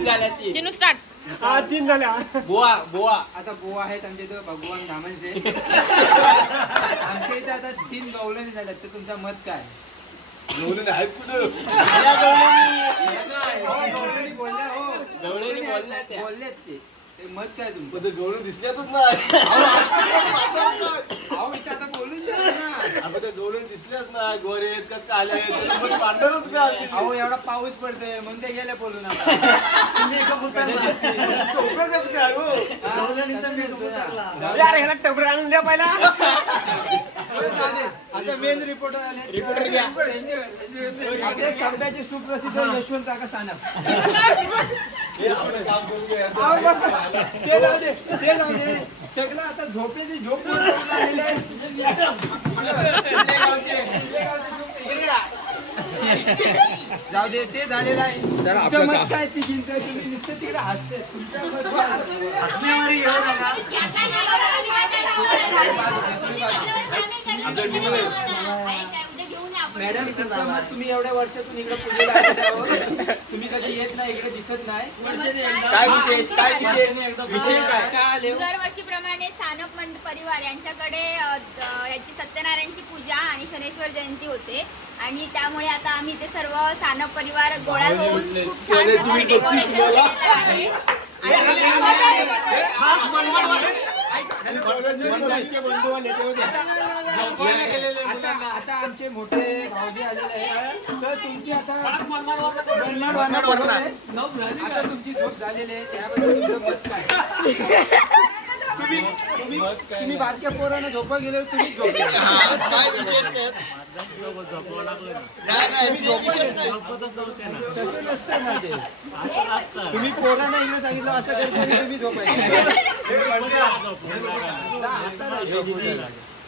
तीन झाल्या तीन. चिनू स्टार्ट हा तीन झाल्या. बोआ बोआ आता बुवा आहेत आमच्या इथं भगवान धामांचे आमच्या इथं आता तीन गवळणी झाल्यात तर तुमचं मत काय? झाल्या गवळणी. गवळणी बोलल्या हो. गवळणी बोलल्या त्या. बोललेत ते. ते मत काय तुमचं? पण ते गवळण दिसल्यातच नाही अहो इथं आता बोलून द्या ना आपण दिसल्याच नाही गोरे आहेत का काले आहेत? पांढरच का अहो एवढा पाऊस पडतोय म्हणून ते गेले बोलून आता उपयोगच काय हो? ना. अरे ह्याला टबरे आणून द्या पहिला. आता मेन रिपोर्टर आले. रिपोर्टर घ्या. आपले सध्याचे सुप्रसिद्ध यशवंत काका सानप. हे काम करून घ्या. ते जाऊ दे ते जाऊ दे. सगळं आता झोपेची झोप आलेलं आहे. जाऊ दे ते झालेलं आहे. तुमचं मत काय ती जिंकतोय तुम्ही नुसतं तिकडे हसते तुमचं मत काय? मॅडम तुमचं मत तुम्ही एवढ्या वर्षातून इकडे. तुम्ही कधी येत नाही इकडे दिसत नाही. काय विशेष काय विशेष? विषय काय? काय आले हो? दरवर्षीप्रमाणे सानप मंड परिवार यांच्याकडे याची सत्यनारायणची पूजा आणि शनेश्वर जयंती होते. आणि त्यामुळे आता आम्ही इथे सर्व सानप परिवार गोळा होऊन खूप छान प्रकारे डेकोरेशन केलेलं आहे. आता आता आमचे मोठे भाऊजी आलेले आहेत तर तुमची. आता तुमची झोप झालेली आहे त्याबद्दल तुमचं मत काय तुम्ही तुम्ही तुम्ही बारक्या पोरांना झोपा गेले तुम्ही हा, काय विशेष तसं नसतं ना ते. तुम्ही पोरांना इकडे सांगितलं असं करतो तुम्ही झोपायचं. आता.